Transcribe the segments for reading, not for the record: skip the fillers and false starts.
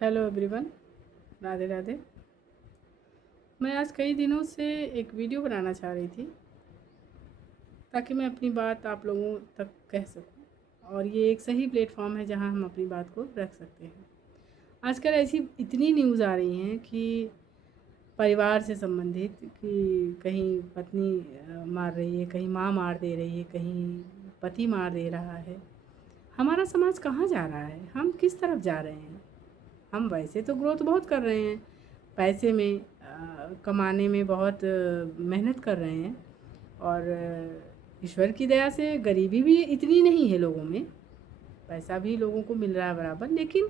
Hello everyone, Radhe Radhe. मैं आज कई दिनों से एक वीडियो बनाना चाह रही थी ताकि मैं अपनी बात आप लोगों तक कह सकूं, और ये एक सही प्लेटफॉर्म है जहां हम अपनी बात को रख सकते हैं। आजकल ऐसी इतनी न्यूज़ आ रही हैं कि परिवार से संबंधित, कि कहीं पत्नी मार रही है, कहीं माँ मार दे रही है, कहीं पति मार दे रहा है। हमारा समाज कहाँ जा रहा है? हम किस तरफ जा रहे हैं? हम वैसे तो ग्रोथ बहुत कर रहे हैं, पैसे में कमाने में बहुत मेहनत कर रहे हैं, और ईश्वर की दया से गरीबी भी इतनी नहीं है लोगों में, पैसा भी लोगों को मिल रहा है बराबर। लेकिन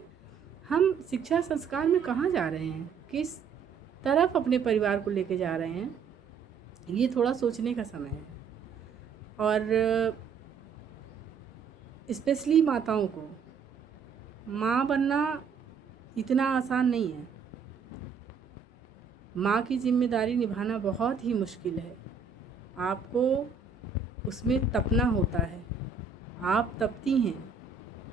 हम शिक्षा संस्कार में कहाँ जा रहे हैं? किस तरफ अपने परिवार को लेके जा रहे हैं? ये थोड़ा सोचने का समय है। और स्पेशली माताओं को माँ बनना इतना आसान नहीं है। माँ की जिम्मेदारी निभाना बहुत ही मुश्किल है। आपको उसमें तपना होता है। आप तपती हैं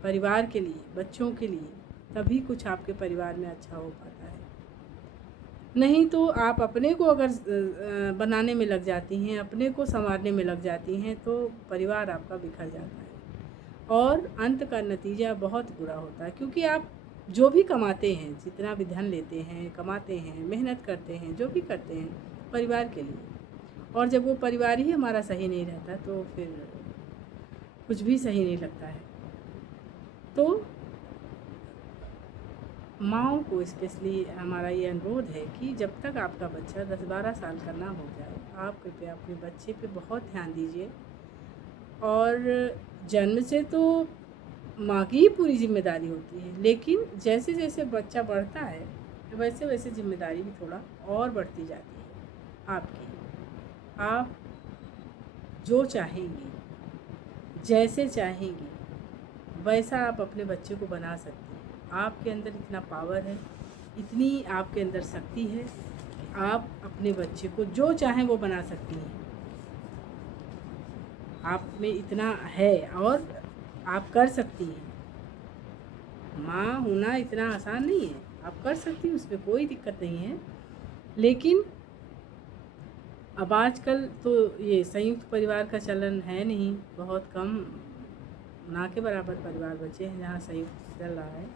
परिवार के लिए, बच्चों के लिए, तभी कुछ आपके परिवार में अच्छा हो पाता है। नहीं तो आप अपने को अगर बनाने में लग जाती हैं, अपने को संवारने में लग जाती हैं, तो परिवार आपका बिखर जाता है और अंत का नतीजा बहुत बुरा होता है। क्योंकि आप जो भी कमाते हैं, जितना भी धन लेते हैं, कमाते हैं, मेहनत करते हैं, जो भी करते हैं परिवार के लिए, और जब वो परिवार ही हमारा सही नहीं रहता तो फिर कुछ भी सही नहीं लगता है। तो माँओं को स्पेशली हमारा ये अनुरोध है कि जब तक आपका बच्चा 10-12 साल का ना हो जाए, आप कृपया अपने बच्चे पे बहुत ध्यान दीजिए। और जन्म से तो माँ की ही पूरी जिम्मेदारी होती है, लेकिन जैसे जैसे बच्चा बढ़ता है वैसे वैसे जिम्मेदारी भी थोड़ा और बढ़ती जाती है आपकी। आप जो चाहेंगी, जैसे चाहेंगी, वैसा आप अपने बच्चे को बना सकती हैं। आपके अंदर इतना पावर है, इतनी आपके अंदर शक्ति है कि आप अपने बच्चे को जो चाहें वो बना सकती हैं। आप में इतना है और आप कर सकती हैं। माँ होना इतना आसान नहीं है, आप कर सकती हैं, उसमें कोई दिक्कत नहीं है। लेकिन अब आजकल तो ये संयुक्त परिवार का चलन है नहीं, बहुत कम, ना के बराबर परिवार बचे हैं जहाँ संयुक्त चल रहा है।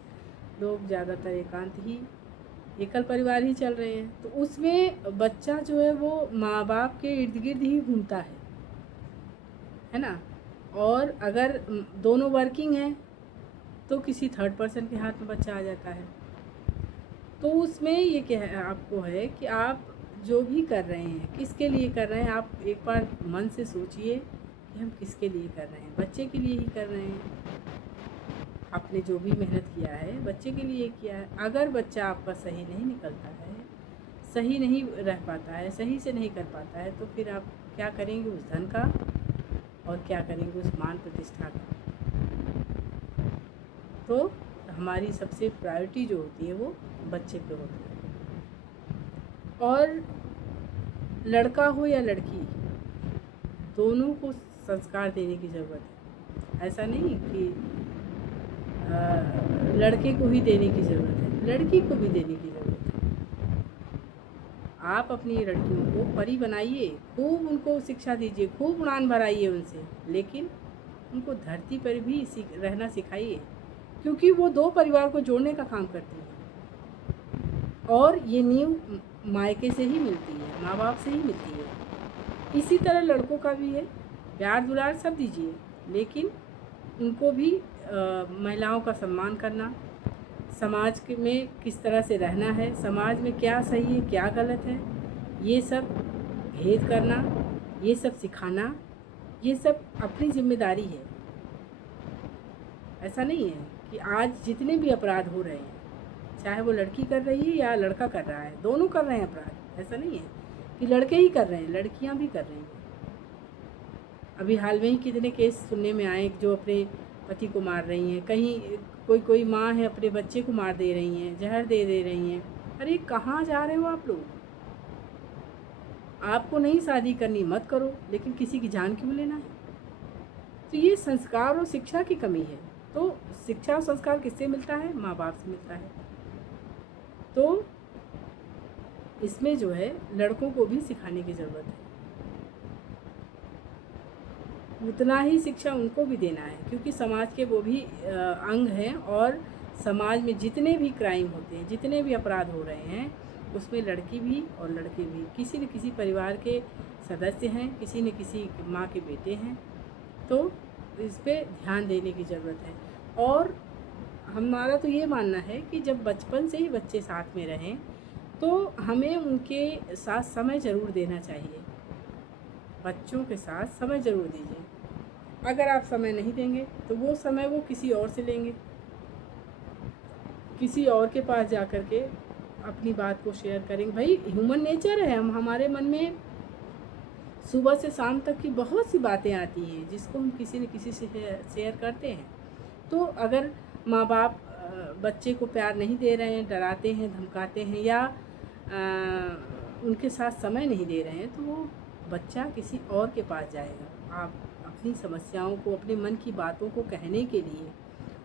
लोग ज़्यादातर एकांत ही, एकल परिवार ही चल रहे हैं। तो उसमें बच्चा जो है वो माँ बाप के इर्द गिर्द ही घूमता है ना। और अगर दोनों वर्किंग हैं तो किसी थर्ड पर्सन के हाथ में बच्चा आ जाता है। तो उसमें ये क्या है, आपको है कि आप जो भी कर रहे हैं, किसके लिए कर रहे हैं, आप एक बार मन से सोचिए कि हम किसके लिए कर रहे हैं। बच्चे के लिए ही कर रहे हैं। आपने जो भी मेहनत किया है बच्चे के लिए किया है। अगर बच्चा आपका सही नहीं निकलता है, सही नहीं रह पाता है, सही से नहीं कर पाता है, तो फिर आप क्या करेंगे उस धन का, और क्या करेंगे उस मान प्रतिष्ठा का। तो हमारी सबसे प्रायोरिटी जो होती है वो बच्चे पे होती है। और लड़का हो या लड़की, दोनों को संस्कार देने की ज़रूरत है। ऐसा नहीं कि लड़के को ही देने की ज़रूरत है, लड़की को भी देने की ज़रूरत है। आप अपनी लड़कियों को परी बनाइए, खूब उनको शिक्षा दीजिए, खूब उड़ान भराइए उनसे, लेकिन उनको धरती पर भी रहना सिखाइए, क्योंकि वो दो परिवार को जोड़ने का काम करती है। और ये नींव मायके से ही मिलती है, माँ बाप से ही मिलती है। इसी तरह लड़कों का भी है, प्यार दुलार सब दीजिए, लेकिन उनको भी महिलाओं का सम्मान करना, समाज में किस तरह से रहना है, समाज में क्या सही है क्या गलत है, ये सब भेद करना, ये सब सिखाना, ये सब अपनी जिम्मेदारी है। ऐसा नहीं है कि आज जितने भी अपराध हो रहे हैं, चाहे वो लड़की कर रही है या लड़का कर रहा है, दोनों कर रहे हैं अपराध। ऐसा नहीं है कि लड़के ही कर रहे हैं, लड़कियां भी कर रही हैं। अभी हाल में ही कितने केस सुनने में आए जो अपने पति को मार रही हैं, कहीं कोई माँ है अपने बच्चे को मार दे रही हैं, जहर दे रही हैं। अरे कहाँ जा रहे हो आप लोग? आपको नहीं शादी करनी मत करो, लेकिन किसी की जान क्यों लेना है? तो ये संस्कार और शिक्षा की कमी है। तो शिक्षा और संस्कार किससे मिलता है? माँ बाप से मिलता है। तो इसमें जो है लड़कों को भी सिखाने की ज़रूरत है, उतना ही शिक्षा उनको भी देना है, क्योंकि समाज के वो भी अंग हैं। और समाज में जितने भी क्राइम होते हैं, जितने भी अपराध हो रहे हैं, उसमें लड़की भी और लड़के भी किसी न किसी परिवार के सदस्य हैं, किसी न किसी माँ के बेटे हैं। तो इस पे ध्यान देने की ज़रूरत है। और हमारा तो ये मानना है कि जब बचपन से ही बच्चे साथ में रहें तो हमें उनके साथ समय ज़रूर देना चाहिए। बच्चों के साथ समय ज़रूर दीजिए। अगर आप समय नहीं देंगे तो वो समय वो किसी और से लेंगे, किसी और के पास जा कर के अपनी बात को शेयर करेंगे। भाई ह्यूमन नेचर है, हमारे मन में सुबह से शाम तक की बहुत सी बातें आती हैं जिसको हम किसी न किसी से शेयर करते हैं। तो अगर माँ बाप बच्चे को प्यार नहीं दे रहे हैं, डराते हैं, धमकाते हैं, या उनके साथ समय नहीं दे रहे हैं, तो वो बच्चा किसी और के पास जाएगा आप अपनी समस्याओं को, अपने मन की बातों को कहने के लिए।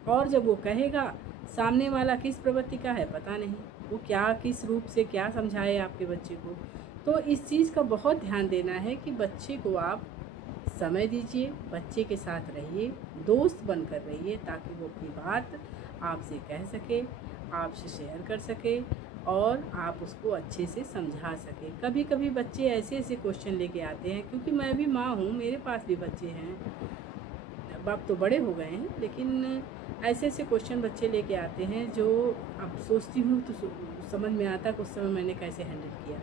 और जब वो कहेगा, सामने वाला किस प्रवृत्ति का है पता नहीं, वो क्या किस रूप से क्या समझाए आपके बच्चे को। तो इस चीज़ का बहुत ध्यान देना है कि बच्चे को आप समय दीजिए, बच्चे के साथ रहिए, दोस्त बनकर रहिए, ताकि वो अपनी बात आपसे कह सके, आपसे शेयर कर सके और आप उसको अच्छे से समझा सकें। कभी कभी बच्चे ऐसे ऐसे क्वेश्चन लेके आते हैं, क्योंकि मैं भी माँ हूँ, मेरे पास भी बच्चे हैं, बाप तो बड़े हो गए हैं, लेकिन ऐसे ऐसे क्वेश्चन बच्चे लेके आते हैं जो अब सोचती हूँ तो समझ में आता है कि उस समय मैंने कैसे हैंडल किया।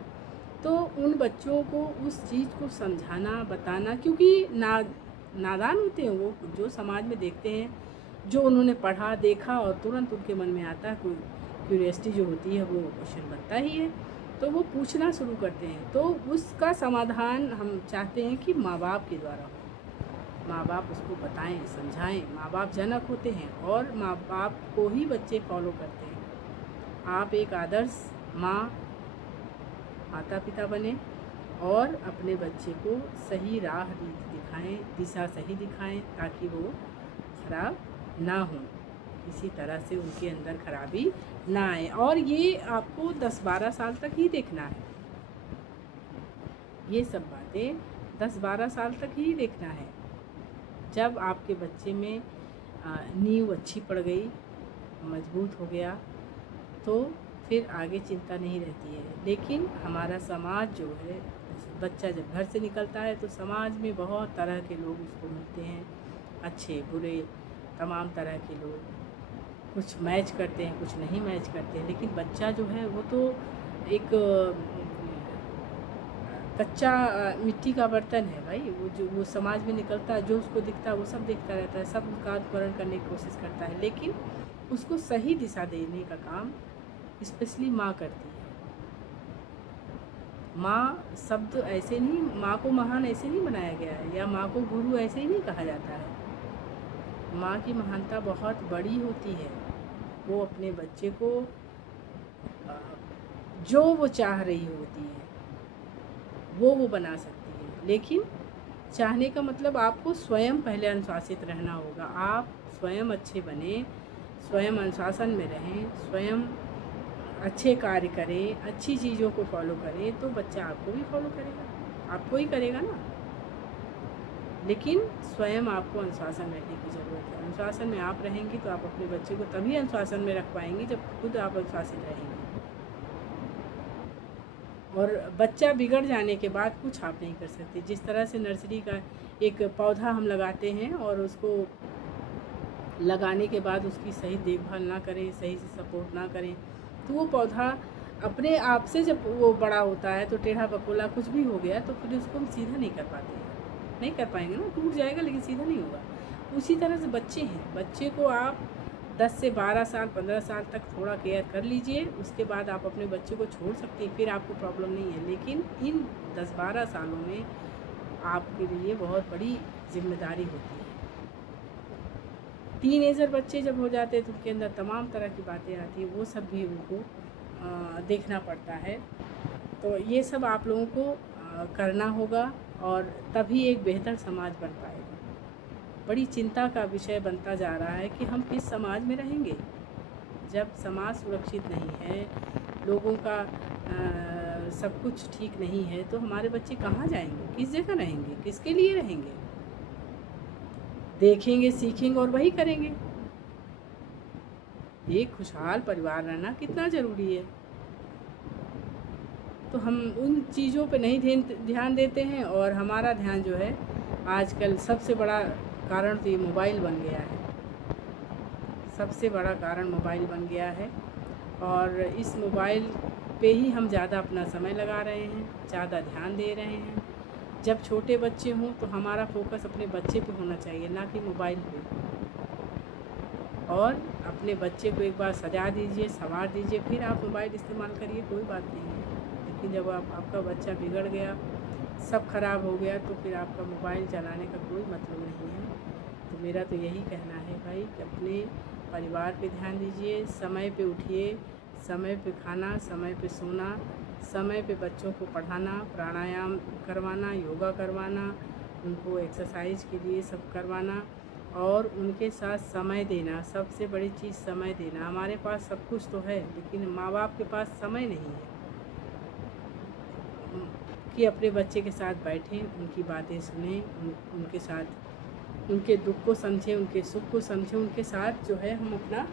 तो उन बच्चों को उस चीज़ को समझाना, बताना, क्योंकि नादान होते हैं वो, जो समाज में देखते हैं, जो उन्होंने पढ़ा देखा, और तुरंत उनके मन में आता है, कोई क्यूरियोसिटी जो होती है वो क्वेश्चन बनता ही है, तो वो पूछना शुरू करते हैं। तो उसका समाधान हम चाहते हैं कि माँ बाप के द्वारा हो। माँ बाप उसको बताएं, समझाएं। माँ बाप जनक होते हैं और माँ बाप को ही बच्चे फॉलो करते हैं। आप एक आदर्श माता पिता बने और अपने बच्चे को सही राह दिखाएं, दिशा सही दिखाएं, ताकि वो खराब ना हो, इसी तरह से उनके अंदर खराबी ना आए। और ये आपको 10-12 साल तक ही देखना है, ये सब बातें 10-12 साल तक ही देखना है। जब आपके बच्चे में नींव अच्छी पड़ गई, मजबूत हो गया, तो फिर आगे चिंता नहीं रहती है। लेकिन हमारा समाज जो है, बच्चा जब घर से निकलता है तो समाज में बहुत तरह के लोग उसको मिलते हैं, अच्छे बुरे तमाम तरह के लोग, कुछ मैच करते हैं, कुछ नहीं मैच करते हैं। लेकिन बच्चा जो है वो तो एक कच्चा मिट्टी का बर्तन है भाई। वो समाज में निकलता है, जो उसको दिखता है वो सब देखता रहता है, सब उसका अनुकरण करने की कोशिश करता है, लेकिन उसको सही दिशा देने का काम स्पेशली माँ करती है। माँ शब्द ऐसे नहीं, माँ को महान ऐसे नहीं बनाया गया है, या माँ को गुरु ऐसे ही नहीं कहा जाता है। माँ की महानता बहुत बड़ी होती है। वो अपने बच्चे को जो वो चाह रही होती है वो बना सकती है। लेकिन चाहने का मतलब आपको स्वयं पहले अनुशासित रहना होगा। आप स्वयं अच्छे बने, स्वयं अनुशासन में रहें, स्वयं अच्छे कार्य करें, अच्छी चीज़ों को फॉलो करें, तो बच्चा आपको भी फॉलो करेगा, आपको ही करेगा ना। लेकिन स्वयं आपको अनुशासन रहने की ज़रूरत है। अनुशासन में आप रहेंगी तो आप अपने बच्चे को तभी अनुशासन में रख पाएंगी जब खुद आप अनुशासित रहेंगे। और बच्चा बिगड़ जाने के बाद कुछ आप नहीं कर सकते। जिस तरह से नर्सरी का एक पौधा हम लगाते हैं और उसको लगाने के बाद उसकी सही देखभाल ना करें, सही से सपोर्ट ना करें, तो वो पौधा अपने आप से जब वो बड़ा होता है तो टेढ़ा बकोला कुछ भी हो गया तो फिर उसको हम सीधा नहीं कर पाते हैं, नहीं कर पाएंगे ना, टूट जाएगा लेकिन सीधा नहीं होगा। उसी तरह से बच्चे हैं, बच्चे को आप 10 से 12 साल 15 साल तक थोड़ा केयर कर लीजिए, उसके बाद आप अपने बच्चे को छोड़ सकते हैं, फिर आपको प्रॉब्लम नहीं है। लेकिन इन 10-12 सालों में आपके लिए बहुत बड़ी जिम्मेदारी होती है। टीनेजर बच्चे जब हो जाते हैं तो उनके अंदर तमाम तरह की बातें आती हैं, वो सब भी उनको देखना पड़ता है। तो ये सब आप लोगों को करना होगा और तभी एक बेहतर समाज बन पाएगा। बड़ी चिंता का विषय बनता जा रहा है कि हम किस समाज में रहेंगे। जब समाज सुरक्षित नहीं है, लोगों का सब कुछ ठीक नहीं है, तो हमारे बच्चे कहाँ जाएंगे, किस जगह रहेंगे, किसके लिए रहेंगे? देखेंगे, सीखेंगे और वही करेंगे। एक खुशहाल परिवार रहना कितना ज़रूरी है। तो हम उन चीज़ों पे नहीं ध्यान देते हैं, और हमारा ध्यान जो है आजकल सबसे बड़ा कारण तो ये मोबाइल बन गया है। सबसे बड़ा कारण मोबाइल बन गया है, और इस मोबाइल पे ही हम ज़्यादा अपना समय लगा रहे हैं, ज़्यादा ध्यान दे रहे हैं। जब छोटे बच्चे हों तो हमारा फोकस अपने बच्चे पे होना चाहिए, ना कि मोबाइल पे। और अपने बच्चे को एक बार सजा दीजिए, संवार दीजिए, फिर आप मोबाइल इस्तेमाल करिए, कोई बात नहीं है। लेकिन जब आपका बच्चा बिगड़ गया, सब खराब हो गया, तो फिर आपका मोबाइल चलाने का कोई मतलब नहीं है। तो मेरा तो यही कहना है भाई कि अपने परिवार पे ध्यान दीजिए, समय पे उठिए, समय पे खाना, समय पे सोना, समय पे बच्चों को पढ़ाना, प्राणायाम करवाना, योगा करवाना, उनको एक्सरसाइज के लिए सब करवाना, और उनके साथ समय देना। सबसे बड़ी चीज़ समय देना। हमारे पास सब कुछ तो है, लेकिन माँ बाप के पास समय नहीं है कि अपने बच्चे के साथ बैठें, उनकी बातें सुनें, उनके साथ उनके दुख को समझें, उनके सुख को समझें, उनके साथ जो है हम अपना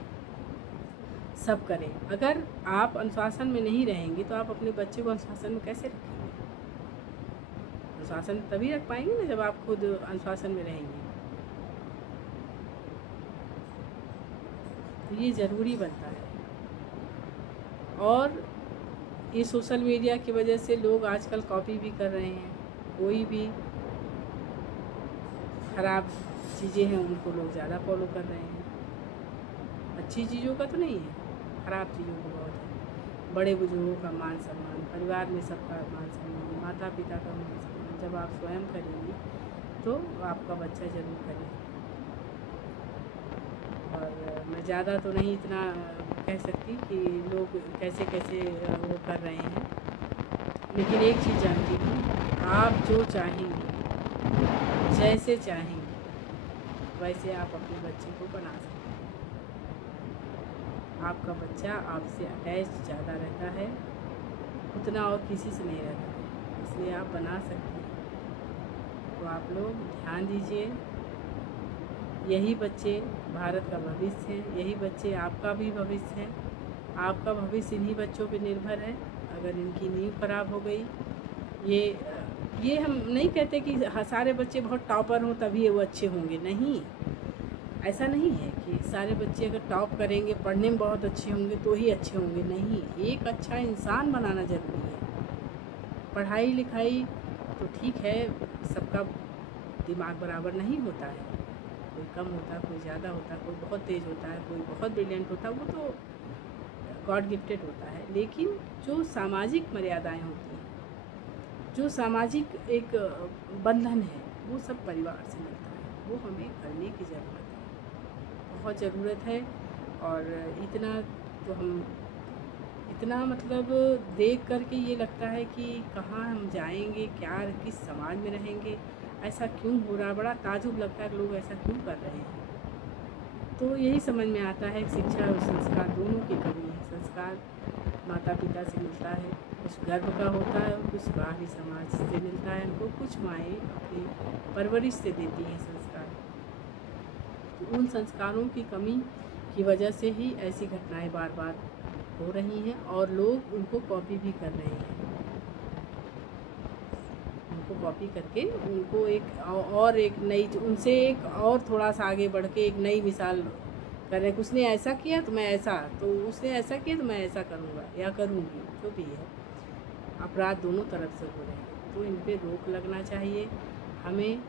सब करें। अगर आप अनुशासन में नहीं रहेंगे तो आप अपने बच्चे को अनुशासन में कैसे रखेंगे? अनुशासन तभी रख पाएंगे ना जब आप खुद अनुशासन में रहेंगे। तो ये ज़रूरी बनता है। और ये सोशल मीडिया की वजह से लोग आजकल कॉपी भी कर रहे हैं। कोई भी ख़राब चीज़ें हैं उनको लोग ज़्यादा फॉलो कर रहे हैं। अच्छी चीज़ों का तो नहीं है, ख़राब चीज़ों का बहुत है। बड़े बुजुर्गों का मान सम्मान, परिवार में सबका मान सम्मान, माता पिता का मान सम्मान जब आप स्वयं करेंगे तो आपका बच्चा ज़रूर करेगा। और मैं ज़्यादा तो नहीं इतना कह सकती कि लोग कैसे कैसे वो कर रहे हैं, लेकिन एक चीज़ जानती हूँ, आप जो चाहेंगे, जैसे चाहेंगे, वैसे आप अपने बच्चे को बना सकते हैं। आपका बच्चा आपसे अटैच ज़्यादा रहता है, उतना और किसी से नहीं रहता है, इसलिए आप बना सकते हैं। तो आप लोग ध्यान दीजिए। यही बच्चे भारत का भविष्य हैं, यही बच्चे आपका भी भविष्य है। आपका भविष्य इन्हीं बच्चों पे निर्भर है। अगर इनकी नींव खराब हो गई, ये हम नहीं कहते कि सारे बच्चे बहुत टॉपर हों तभी वो अच्छे होंगे, नहीं, ऐसा नहीं है कि सारे बच्चे अगर टॉप करेंगे, पढ़ने में बहुत अच्छे होंगे तो ही अच्छे होंगे, नहीं। एक अच्छा इंसान बनाना ज़रूरी है। पढ़ाई लिखाई तो ठीक है, सबका दिमाग बराबर नहीं होता है, कोई कम होता है, कोई ज़्यादा होता है, कोई बहुत तेज़ होता है, कोई बहुत ब्रिलियंट होता है, वो तो गॉड गिफ्टेड होता है। लेकिन जो सामाजिक मर्यादाएं होती हैं, जो सामाजिक एक बंधन है, वो सब परिवार से मिलता है, वो हमें करने की ज़रूरत है, बहुत ज़रूरत है। और इतना तो हम इतना मतलब देख कर के ये लगता है कि कहाँ हम जाएंगे, क्या किस समाज में रहेंगे, ऐसा क्यों हो रहा, बड़ा ताजुब लगता है कि लोग ऐसा क्यों कर रहे हैं। तो यही समझ में आता है कि शिक्षा और संस्कार दोनों की कमी है। संस्कार माता पिता से मिलता है, कुछ गर्भ का होता है, और कुछ बाहरी समाज से मिलता है हमको, कुछ माएँ अपनी परवरिश से देती हैं संस्कार। तो उन संस्कारों की कमी की वजह से ही ऐसी घटनाएं बार बार हो रही हैं, और लोग उनको कॉपी भी कर रहे हैं। उनको कॉपी करके उनको एक नई, उनसे एक और थोड़ा सा आगे बढ़ के एक नई मिसाल कर रहे हैं। उसने ऐसा किया तो मैं ऐसा, तो उसने ऐसा किया तो मैं ऐसा करूँगा या करूँगी, जो भी है। अपराध दोनों तरफ से हो रहे हैं, तो इन पे रोक लगना चाहिए। हमें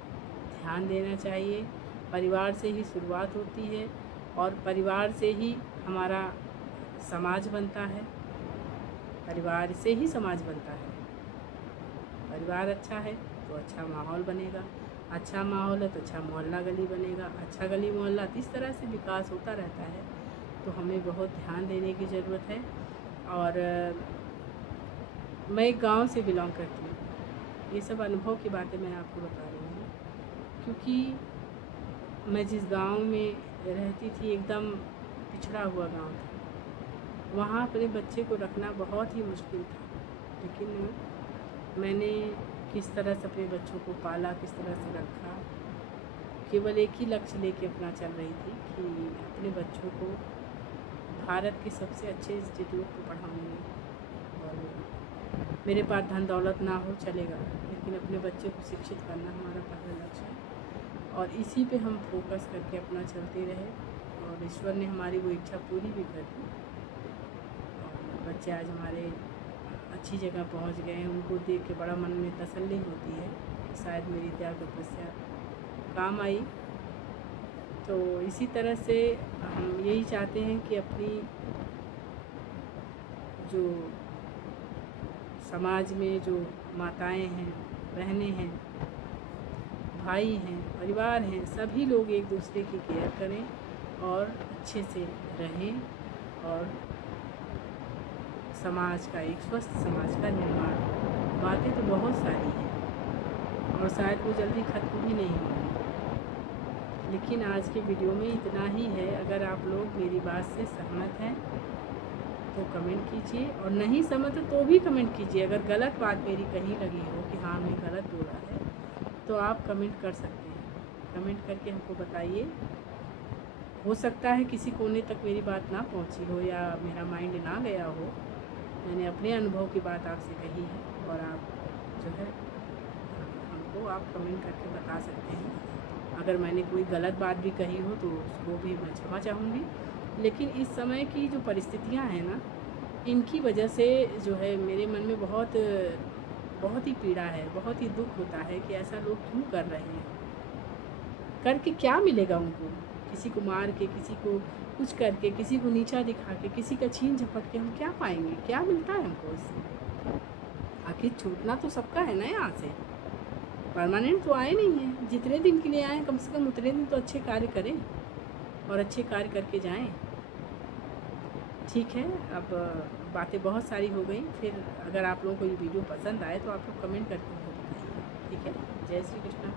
ध्यान देना चाहिए। परिवार से ही शुरुआत होती है, और परिवार से ही हमारा समाज बनता है, परिवार से ही समाज बनता है। परिवार अच्छा है तो अच्छा माहौल बनेगा, अच्छा माहौल है तो अच्छा मोहल्ला गली बनेगा, अच्छा गली मोहल्ला, इस तरह से विकास होता रहता है। तो हमें बहुत ध्यान देने की ज़रूरत है। और मैं एक गांव से बिलोंग करती हूँ, ये सब अनुभव की बातें मैं आपको बता रही हूँ, क्योंकि मैं जिस गांव में रहती थी एकदम पिछड़ा हुआ गांव था। वहाँ अपने बच्चे को रखना बहुत ही मुश्किल था, लेकिन मैंने किस तरह से अपने बच्चों को पाला, किस तरह से रखा, केवल एक ही लक्ष्य लेके अपना चल रही थी कि अपने बच्चों को भारत के सबसे अच्छे इंस्टीट्यूट पर पढ़ाऊँगी। और मेरे पास धन दौलत ना हो चलेगा, लेकिन अपने बच्चे को शिक्षित करना हमारा पहला लक्ष्य है। और इसी पे हम फोकस करके अपना चलते रहे और ईश्वर ने हमारी वो इच्छा पूरी भी कर दी। और बच्चे आज हमारे अच्छी जगह पहुंच गए हैं। उनको देख के बड़ा मन में तसल्ली होती है कि शायद मेरी त्याग तपस्या काम आई। तो इसी तरह से हम यही चाहते हैं कि अपनी जो समाज में जो माताएं हैं, बहनें हैं, भाई हैं, परिवार हैं, सभी लोग एक दूसरे की केयर करें और अच्छे से रहें और समाज का, एक स्वस्थ समाज का निर्माण। बातें तो बहुत सारी हैं और शायद वो जल्दी ख़त्म भी नहीं होंगी, लेकिन आज के वीडियो में इतना ही है। अगर आप लोग मेरी बात से सहमत हैं तो कमेंट कीजिए, और नहीं सहमत तो भी कमेंट कीजिए। अगर गलत बात मेरी कहीं लगी हो कि हाँ मैं गलत बोला है, तो आप कमेंट कर सकते हैं। कमेंट करके हमको बताइए। हो सकता है किसी कोने तक मेरी बात ना पहुंची हो या मेरा माइंड ना गया हो। मैंने अपने अनुभव की बात आपसे कही है और आप जो है हमको आप कमेंट करके बता सकते हैं। अगर मैंने कोई गलत बात भी कही हो तो उसको भी मैं क्षमा चाहूँगी। लेकिन इस समय की जो परिस्थितियाँ हैं ना, इनकी वजह से जो है मेरे मन में बहुत ही पीड़ा है, बहुत ही दुख होता है कि ऐसा लोग क्यों कर रहे हैं। करके क्या मिलेगा उनको? किसी को मार के, किसी को कुछ करके, किसी को नीचा दिखा के, किसी का छीन झपट के हम क्या पाएंगे? क्या मिलता है हमको इससे? आखिर छूटना तो सबका है ना यहाँ से, परमानेंट तो आए नहीं हैं। जितने दिन के लिए आए कम से कम उतने दिन तो अच्छे कार्य करें और अच्छे कार्य करके जाएं। ठीक है, अब बातें बहुत सारी हो गई। फिर अगर आप लोगों को ये वीडियो पसंद आए तो आप लोग कमेंट करके बताइए। ठीक है, जय श्री कृष्ण।